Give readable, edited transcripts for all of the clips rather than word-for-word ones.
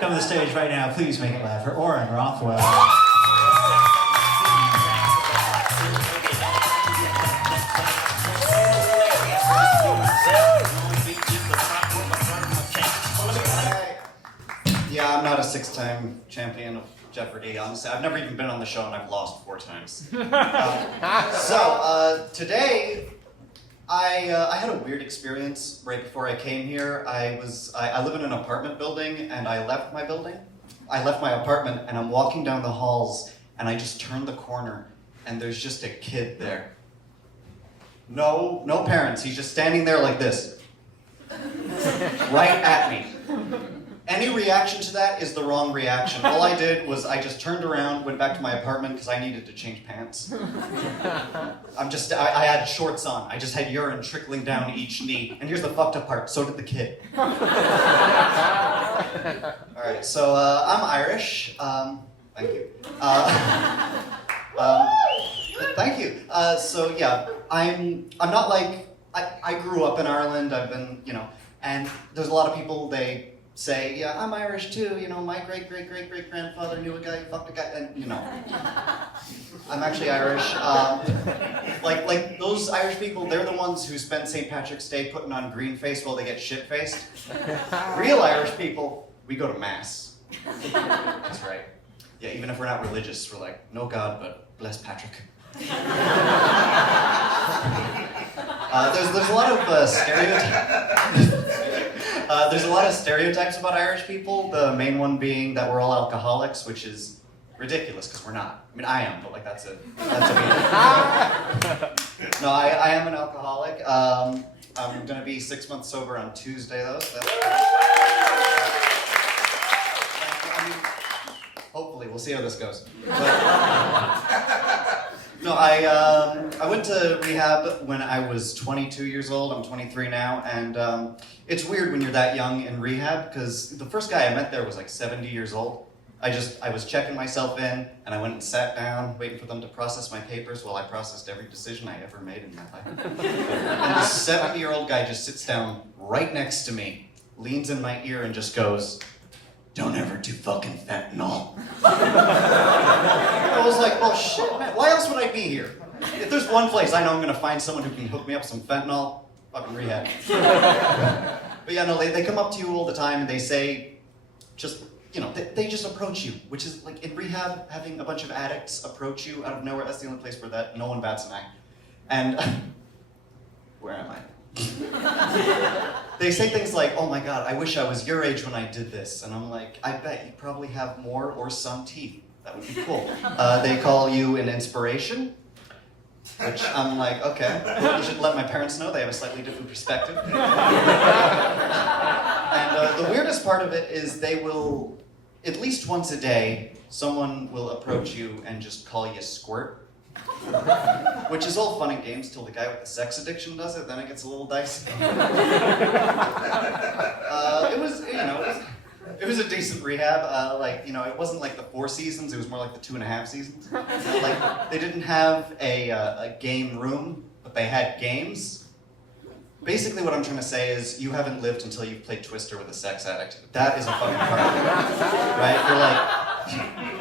Come to the stage right now. Please make it loud for Oren Rothwell. Yeah, I'm not a six-time champion of Jeopardy, honestly. I've never even been on the show and I've lost 4 times. Today, I had a weird experience right before I came here. I live in an apartment building and I left my apartment and I'm walking down the halls and I just turned the corner and there's just a kid there. No parents, he's just standing there like this. Right at me. Any reaction to that is the wrong reaction. All I did was I just turned around, went back to my apartment because I needed to change pants. I had shorts on. I just had urine trickling down each knee. And here's the fucked up part, so did the kid. All right, so I'm Irish. Thank you. Thank you. So yeah, I'm not like, I grew up in Ireland. I've been, and there's a lot of people, they say, yeah, I'm Irish too, my great-great-great-great-grandfather knew a guy who fucked a guy, and I'm actually Irish. Like those Irish people, they're the ones who spend St. Patrick's Day putting on green face while they get shit-faced. Real Irish people, we go to Mass. That's right. Yeah, even if we're not religious, we're like, no God, but bless Patrick. There's a lot of stereotypes. There's a lot of stereotypes about Irish people, the main one being that we're all alcoholics, which is ridiculous, because we're not. I mean, I am, but like, that's a No, I am an alcoholic. I'm going to be 6 months sober on Tuesday, though. So hopefully, we'll see how this goes. No, I went to rehab when I was 22 years old. I'm 23 now, and it's weird when you're that young in rehab, because the first guy I met there was like 70 years old. I was checking myself in, and I went and sat down, waiting for them to process my papers while I processed every decision I ever made in my life. And this 70-year-old guy just sits down right next to me, leans in my ear, and just goes, "Don't ever do fucking fentanyl." I was like, well, shit, man, why else would I be here? If there's one place I know I'm gonna find someone who can hook me up with some fentanyl, fucking rehab. But yeah, no, they come up to you all the time and they say, they just approach you, which is like in rehab, having a bunch of addicts approach you out of nowhere, that's the only place where that no one bats an eye. And where am I? They say things like, "Oh my God, I wish I was your age when I did this." And I'm like, I bet you probably have more or some teeth. That would be cool. They call you an inspiration, which I'm like, okay, well, you should let my parents know. They have a slightly different perspective. And the weirdest part of it is they will, at least once a day, someone will approach you and just call you squirt. Which is all fun and games till the guy with the sex addiction does it, then it gets a little dicey. It was a decent rehab. It wasn't like the 4 seasons, it was more like the 2.5 seasons. Like, they didn't have a game room, but they had games. Basically what I'm trying to say is, you haven't lived until you've played Twister with a sex addict. That is a fucking part of it, right?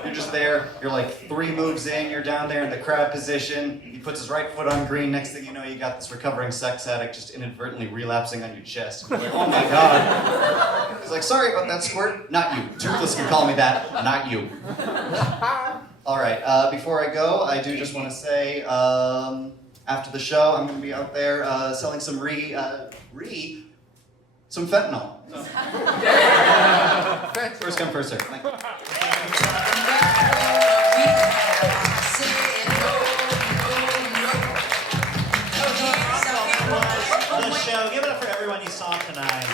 You're just there, you're like 3 moves in, you're down there in the crab position, he puts his right foot on green, next thing you know, you got this recovering sex addict just inadvertently relapsing on your chest. You're like, oh my God. He's like, sorry about that, squirt. Not you. Toothless can call me that, not you. All right, before I go, I do just want to say, after the show, I'm going to be out there selling some some fentanyl. So. First come, first serve. Thank you. The show. Give it up for everyone you saw tonight.